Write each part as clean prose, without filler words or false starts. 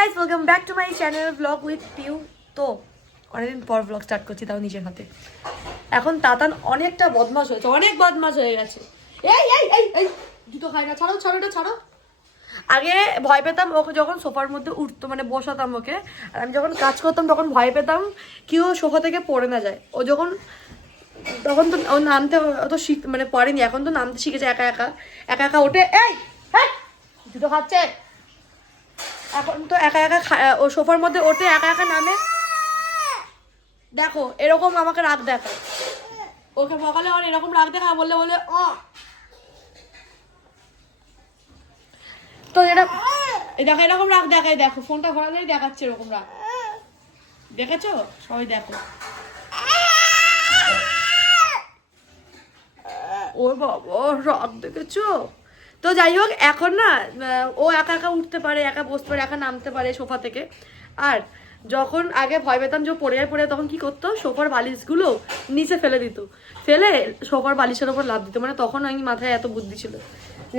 Guys welcome back to my channel blog with টিউ। তো অনেকদিন পর ব্লগ স্টার্ট করছি, তাও নিজের হাতে। এখন তাতান অনেকটা বদমাশ হয়েছে, অনেক বদমাশ হয়ে গেছে। এই এই এই এই জুতো খাই না, ছাড়ো ছাড়ো এটা ছাড়ো। আগে ভয় পেতাম ওকে যখন সোফার মধ্যে উঠতো, মানে বসাতাম ওকে, আর আমি যখন কাজ করতাম তখন ভয় পেতাম কি ও সোফা থেকে পড়ে না যায়। ও যখন তখন তো ও নামতে অত মানে পড়েনি, এখন তো নামতে শিখেছে একা একা একা একা ওঠে। এই হ্যাঁ জুতো খাচ্ছে, এখন তো একা একা ও সোফার মধ্যে ওঠে, একা একা নামে। দেখো এরকম আমাকে রাগ দেখায়, ওকে বকালে আর এরকম রাগ দেখা বললে বলে ও। তো এটা দেখো এরকম রাগ দেখায়, দেখো ফোনটা ঘোরালেই দেখাচ্ছে এরকম রাগ, দেখেছো সবাই দেখো। ওর বাবা রাগ দেখেছো। তো যাই হোক এখন না ও একা একা উঠতে পারে, একা বসতে পারে, একা নামতে পারে সোফা থেকে। আর যখন আগে ভয় পেতাম যে পড়ে পড়ে, তখন কি করতো সোফার বালিশগুলো নিচে ফেলে দিত, ফেলে সোফার বালিশের ওপর লাফ দিত। মানে তখন আমি মাথায় এত বুদ্ধি ছিল,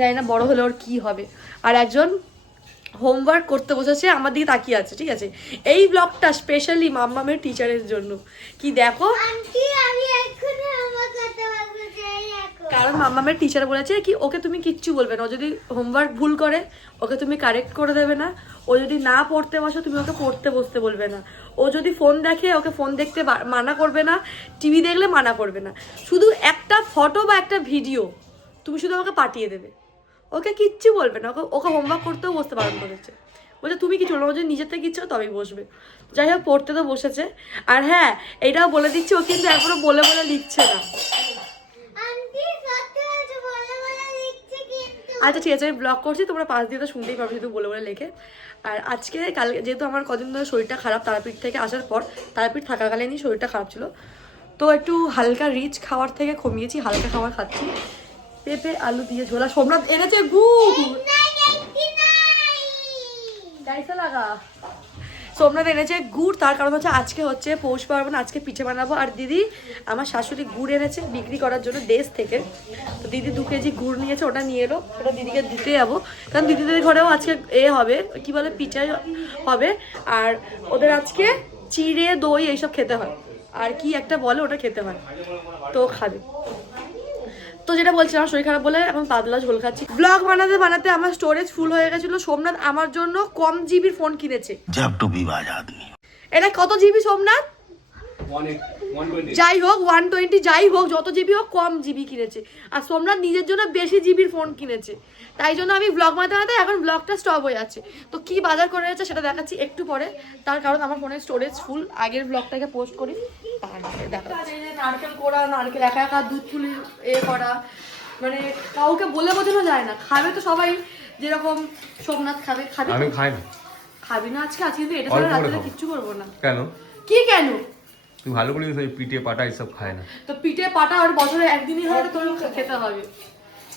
জানি না বড় হলে ওর কি হবে। আর একজন হোমওয়ার্ক করতে বসেছে, আমার দিকে তাকিয়ে আছে, ঠিক আছে। এই ব্লগটা স্পেশালি মাম্মামের টিচারের জন্য। কি দেখো, কারণ মাম্মামের টিচার বলেছে কি ওকে তুমি কিচ্ছু বলবে না, ও যদি হোমওয়ার্ক ভুল করে ওকে তুমি কারেক্ট করে দেবে না, ও যদি না পড়তে বসে তুমি ওকে পড়তে বসতে বলবে না, ও যদি ফোন দেখে ওকে ফোন দেখতে মানা করবে না, টিভি দেখলে মানা করবে না, শুধু একটা ফটো বা একটা ভিডিও তুমি শুধু আমাকে পাঠিয়ে দেবে, ওকে কিচ্ছু বলবে না, ওকে হোমওয়ার্ক করতেও বসতে বারণ করেছে। বলছে তুমি কিছু বলো, ও যদি নিজের থেকে ইচ্ছে তবেই বসবে। যাই হোক পড়তে তো বসেছে। আর হ্যাঁ এটাও বলে দিচ্ছি, ও কিন্তু এখনো বলে বলে লিখছে না। আচ্ছা ঠিক আছে, আমি ব্লগ করছি, তোমরা পাশ দিয়ে তো শুনতেই পারো শুধু বলে বলে লেখে। আর আজকে কালকে যেহেতু আমার কদিন ধরে শরীরটা খারাপ, তারাপীঠ থেকে আসার পর, তারাপীঠ থাকাকালীনই শরীরটা খারাপ ছিল, তো একটু হালকা রিচ খাওয়ার থেকে কমিয়েছি, হালকা খাবার খাচ্ছি। পেঁপে আলু দিয়ে ঝোলা, সোমনাথ এনেছে গুড়, লাগা সোমনাথ এনেছে গুড়। তার কারণ হচ্ছে আজকে হচ্ছে পৌষ পার্বণ, আজকে পিঠে বানাবো। আর দিদি আমার শাশুড়ি গুড় এনেছে বিক্রি করার জন্য দেশ থেকে, তো দিদি 2 কেজি গুড় নিয়েছে, ওটা নিয়ে এলো, ওটা দিদিকে দিতে যাবো। কারণ দিদিদের ঘরেও আজকে হবে কি বলে পিঠে হবে, আর ওদের আজকে চিড়ে দই এইসব খেতে হয়, আর কি একটা বলে ওটা খেতে হয়, তো খাবে। তো যেটা বলছি আমার শরীর খারাপ বলে এখন পাতলা ঝোল খাচ্ছি। ব্লগ বানাতে বানাতে আমার স্টোরেজ ফুল হয়ে গেছিল। সোমনাথ আমার জন্য কম জিবির ফোন কিনেছে। এটা কত জিবি সোমনাথ? যাই হোক 120, যাই হোক যত জিবি হোক কম জিবি কিনেছে। আর সোমনাথ নিজের জন্য বেশি জিবির ফোন কিনেছে, তাই জন্য আমি ব্লগ বানাতে বানাতে এখন ব্লগটা স্টপ হয়ে যাচ্ছে। তো কি বাজার করে যাচ্ছে সেটা দেখাচ্ছি একটু পরে, তার কারণ আমার ফোনের স্টোরেজ ফুল। আগের ব্লগটাকে পোস্ট করি তারপরে দেখাচ্ছি। নারকেল কোড়া, নারকেল একা একা দুধ ফুলি করা, মানে কাউকে বলে বোঝানো যায় না। খাবে তো সবাই, যেরকম সোমনাথ খাবে। খাবি? আমি খাই না। খাবি না আজকে? আজকে কিন্তু এটা ছাড়া রাত্রে কিচ্ছু করবো না। কেন? কি কেন? তুই ভালো বলিস, ওই পিঠে পাটা এসব খায় না। তো পিঠে পাটা আর বছরে একদিনই হয়, তোর খেতে হবে,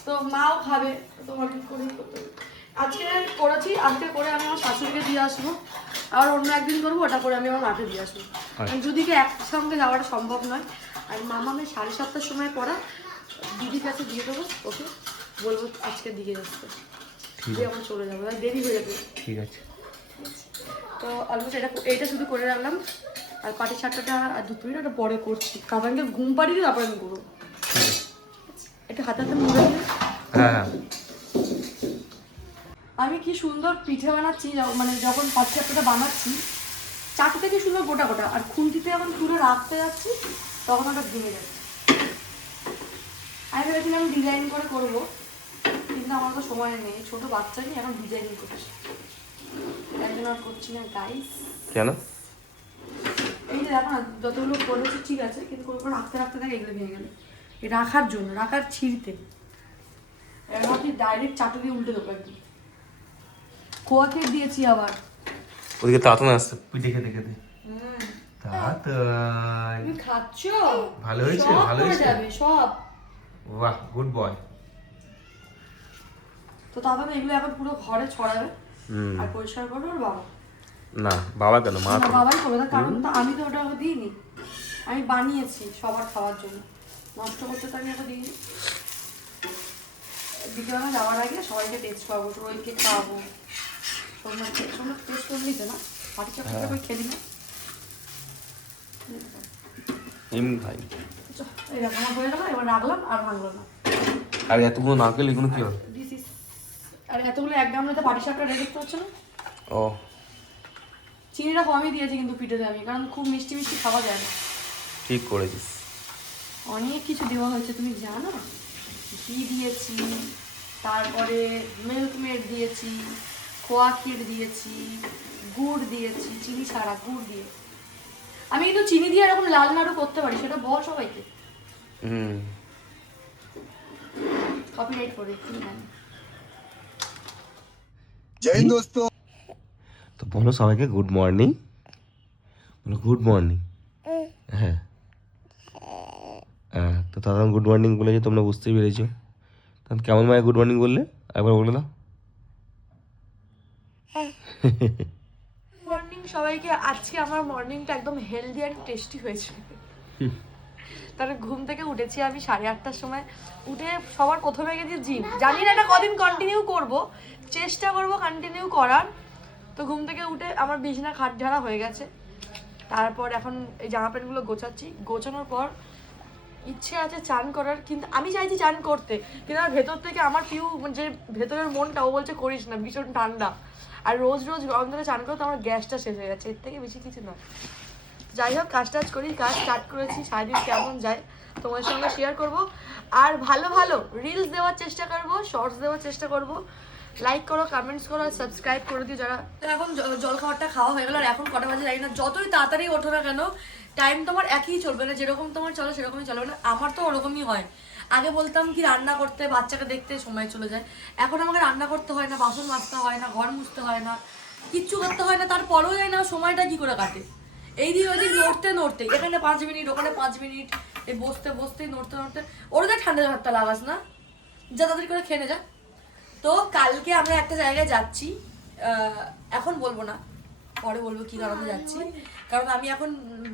তো মাও খাবে, তোমার ঠিক করে করতে হবে। আজকে করেছি, আজকে করে আমি আমার শাশুড়িকে দিয়ে আসবো, আর অন্য একদিন করবো, ওটা করে আমি আমার মাকে দিয়ে আসবো। যদিকে একসঙ্গে যাওয়াটা সম্ভব নয়। আর মামা আমি 7:30টার সময় পড়া, দিদির কাছে দিয়ে দেবো, ওকে বলবো আজকে দিয়ে আসতে, দিয়ে আমার চলে যাবো, দেরি হয়ে যাবে। ঠিক আছে, তো অলমোস্ট এটা শুধু করে রাখলাম। আর পাটি সাতটাটা আর দুধ পুরিটা ওটা পরে করছি, কারণকে ঘুম পাড়িয়ে দিয়ে তারপরে আমি করবো। একটু হাতে হাতে মুড়ে দিয়ে। হ্যাঁ আমি কি সুন্দর পিঠে বানাচ্ছি, মানে যখন পাটি সাতটাটা বানাচ্ছি চাটু থেকে সুন্দর গোটা গোটা, আর খুন্তিতে যখন তুলে রাখতে যাচ্ছি তখন ওটা ভেঙে যাচ্ছে। আমি ভেবেছিলাম ডিজাইন করে করবো, কিন্তু আমার তো সময় নেই, ছোটো বাচ্চা নেই, এখন ডিজাইনিং করছি, একজন আর করছি না গাইস। কেন? এই যে দেখো না, যতগুলো করেছি ঠিক আছে, কিন্তু কোনো রাখতে রাখতে থাকে এগুলো ভেঙে গেল। রাখার জন্য, রাখার ছিঁড়তে ভাবছি ডাইরেক্ট চাটু দিয়ে উল্টে দেবো একদম। খোয়া খেয়ে দিয়েছি আবার, ওদিকে তাড়াতাড়ি আসছে পিঠে খেতে খেতে। তুমি খাচ্ছ? ভালো হয়েছে, ভালো হয়েছে সব। বাহ, গুড বয়। তো তাহলে এগুলো এখন পুরো ঘরে ছড়াবে আর পরিষ্কার করবে ওর বাবা। না বাবা কেন, মা তো। বাবাই করবে, তার কারণ তো আমি তো ওটা দিইনি, আমি বানিয়েছি সবার খাওয়ার জন্য, নষ্ট করতে তো আমি ওটা দিইনি। বিকেলবেলা যাওয়ার আগে সবাইকে টেস্ট করাবো, রোহিতকে খাওয়াবো, সোমনাথ টেস্ট করে নিতে না পাটি চাপটা করে খেলি না এমনি খাই। এরকম আমার হয়ে গেল, এবার রাখলাম আর ভাঙলো না। আর এতগুলো নারকেল এগুলো কি হয়? আর এতগুলো 1 গামলাতে পাটি সাপটা রেডি করতে হচ্ছে না। ও চিনিটা কমই দিয়েছি কিন্তু পিঠেতে আমি, কারণ খুব মিষ্টি মিষ্টি খাওয়া যায় না। ঠিক করেছিস। অনেক কিছু দেওয়া হয়েছে তুমি জানো, ঘি দিয়েছি, তারপরে মিল্ক মেড দিয়েছি, খোয়া ক্ষীর দিয়েছি, গুড় দিয়েছি, চিনি ছাড়া গুড় দিয়ে। আমি কিন্তু চিনি দিয়ে এরকম লাল নাড়ু করতে পারি, সেটা বল সবাইকে। কপিরাইট করে जय हिंद दोस्तों। তো বলো সবাইকে গুড মর্নিং, বলো গুড মর্নিং। হ্যাঁ হ্যাঁ, তো দাদা গুড মর্নিং বলেছে, তোমরা বুঝতেই পেরেছো। তখন কেমন মায়ের গুড মর্নিং বললে একবার বলে দাও। মর্নিং সবাইকে। আজকে আমার মর্নিংটা একদম হেলদি অ্যান্ড টেস্টি হয়েছে। তাহলে ঘুম থেকে উঠেছি আমি 8:30টার সময়। উঠে সবার প্রথমে গেছি জিম। জানি না এটা কদিন কন্টিনিউ করব, চেষ্টা করব কন্টিনিউ করার। তো ঘুম থেকে উঠে আমার বিছানা খাট ঝাড়া হয়ে গেছে। তারপর এখন এই জামা প্যান্টগুলো গোছাচ্ছি। গোছানোর পর ইচ্ছে আছে চান করার, কিন্তু আমি চাইছি চান করতে, কিন্তু আমার ভেতর থেকে আমার যে ভেতরের মনটা ও বলছে করিস না, ভীষণ ঠান্ডা। আর রোজ রোজ গরম ধরে চান করতে আমার গ্যাসটা শেষ হয়ে যাচ্ছে, এর থেকে বেশি কিছু নয়। যাই হোক, কাজ টাজ করি, কাজ স্টার্ট করেছি। সারাদিন কেমন যায় তোমাদের সঙ্গে শেয়ার করব। আর ভালো ভালো রিলস দেওয়ার চেষ্টা করব, শর্টস দেওয়ার চেষ্টা করব। লাইক করো, কমেন্টস করো, আর সাবস্ক্রাইব করে দিও যারা। তো এখন জল খাবারটা খাওয়া হয়ে গেল। আর এখন কটা বাজে জানি না। যতই তাড়াতাড়ি ওঠো না কেন, টাইম তোমার একই চলবে না। যেরকম তোমার চলো সেরকমই চলবে না। আমার তো ওরকমই হয়। আগে বলতাম কি রান্না করতে, বাচ্চাকে দেখতে সময় চলে যায়। এখন আমাকে রান্না করতে হয় না, বাসন মাজতে হয় না, ঘর মুছতে হয় না, কিচ্ছু করতে হয় না। তারপরেও যায় না সময়টা কি করে কাটে। এই দিন ওই দিন নড়তে নড়তে, এখানে 5 মিনিট, ওখানে 5 মিনিট, এই বসতে বসতেই নড়তে নড়তে। ওরা ঠান্ডা ভাতটা লাগাস না, যা তাড়াতাড়ি করে খেয়ে যা। তো কালকে আমরা একটা জায়গায় যাচ্ছি, এখন বলবো না, পরে বলবো কি কারণে যাচ্ছি। কারণ আমি এখন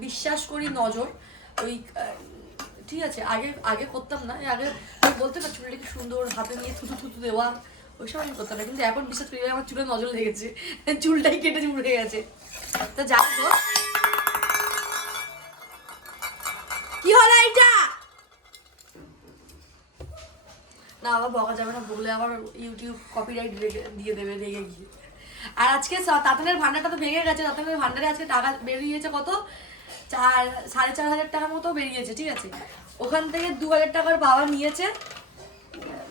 বিশ্বাস করি নজর। ওই ঠিক আছে, আগে আগে করতাম না। আগে বলতে না চুলটা কি সুন্দর, হাতে নিয়ে থুতু থুতু দেওয়া, ওইসব আমি করতাম না। কিন্তু এখন বিশ্বাস করি আমার চুলে নজর লেগেছে, চুলটাই কেটে উঠে গেছে। তো যাই হোক, কি হলো এইটা? না আবার বকা যাবে না, বললে আবার ইউটিউব কপিরাইট দিয়ে দেবে রেগে গিয়ে। আর আজকে তাঁতের ভান্ডারটা তো ভেঙে গেছে। তাঁতের ভান্ডারে আজকে টাকা বেরিয়েছে কত, 4,500 টাকার মতো বেরিয়েছে, ঠিক আছে। ওখান থেকে 2,000 টাকার বাবা নিয়েছে।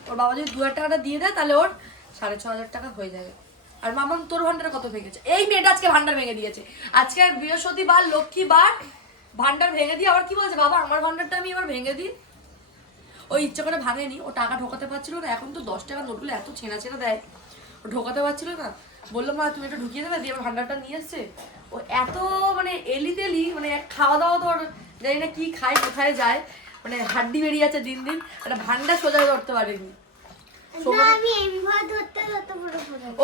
ওর বাবা যদি 2,000 টাকাটা দিয়ে দেয় তাহলে ওর 6,500 টাকা হয়ে যাবে। আর মামা তোর ভান্ডারে কত ভেঙেছে? এই মেয়েটা আজকে ভান্ডার ভেঙে দিয়েছে। আজকে বৃহস্পতিবার, লক্ষ্মীবার, ভান্ডার ভেঙে দিয়ে আবার কি বলছে, বাবা আমার ভান্ডারটা আমি এবার ভেঙে দিই। ও ইচ্ছা করে ভাঙেনি, ও টাকা ঢোকাতে পারছিল না। এখন তো 10 টাকা নোটগুলো এত ছেঁড়া ছেঁড়া দেয়, ও ঢোকাতে পারছিল না। বললাম মা তুমি এটা ঢুকিয়ে দেবে, দিয়ে ভান্ডারটা নিয়ে এসছে। ও এত মানে এলি তেলি, মানে খাওয়া দাওয়া তো জানি না কি খায়, কোথায় যায়, মানে হাড্ডি বেরিয়ে আছে দিন দিন। একটা ভান্ডার সোজা ধরতে পারেনি।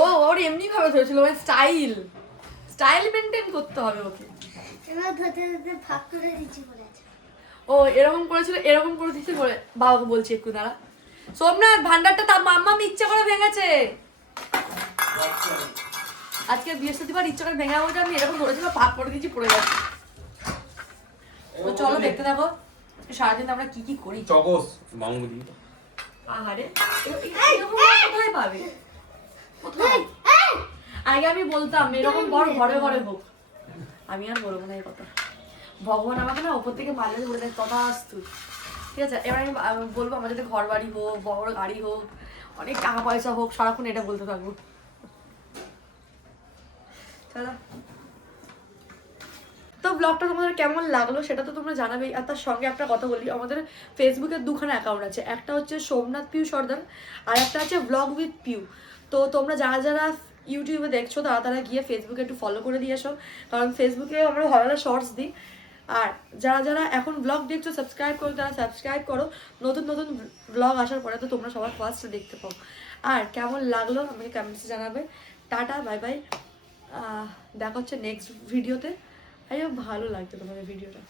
ও ওর এমনি ভাবে ধরেছিল, মানে স্টাইল মেনটেন করতে হবে ওকে। ও এরকম করেছিল, এরকম করে দিচ্ছে বলে বাবাকে বলছি একটু দাঁড়া। সোমনাথ ভান্ডারটা তার মাম্মা ইচ্ছা করে ভেঙেছে। আজকে বৃহস্পতিবার ইচ্ছা করে ভেঙে বলছে, আমি এরকম ধরেছিল, পাক করে দিচ্ছি, পড়ে যাচ্ছে। তো চলো দেখতে থাকো সারাদিন আমরা কি কি করি। আহারে কোথায় পাবে, কোথায়? আগে আমি বলতাম এরকম বড় ঘরে ঘরে হোক, আমি আর বলবো না এই কথা। ভগবান আমাকে না ওপর থেকে মাঝে বলে দেয় তথাস্তু, ঠিক আছে। এবার আমি বলবো আমার যাতে ঘর বাড়ি হোক, বড় গাড়ি হোক, অনেক টাকা পয়সা হোক, সারাক্ষণ এটা বলতে থাকবো। তো ব্লগটা তোমাদের কেমন লাগলো সেটা তো তোমরা জানাবেই। আর তার সঙ্গে একটা কথা বলি, আমাদের ফেসবুকের 2খানা অ্যাকাউন্ট আছে। একটা হচ্ছে সোমনাথ পিউ সর্দার, আর একটা আছে ব্লগ উইথ পিউ। তো তোমরা যারা যারা ইউটিউবে দেখছো তারা তারা গিয়ে ফেসবুকে একটু ফলো করে দিয়ে এসো, কারণ ফেসবুকে আমরা ভালো শর্টস দিই। আর যারা যারা এখন ব্লগ দেখছো সাবস্ক্রাইব করো, তারা সাবস্ক্রাইব করো। নতুন নতুন ব্লগ আসার পরে তো তোমরা সবার ফার্স্ট দেখতে পাও। আর কেমন লাগলো আমাকে কমেন্টসে জানাবে। টাটা, বাই বাই, দেখা হচ্ছে নেক্সট ভিডিওতে। ভালো লাগছে তোমাদের ভিডিওটা।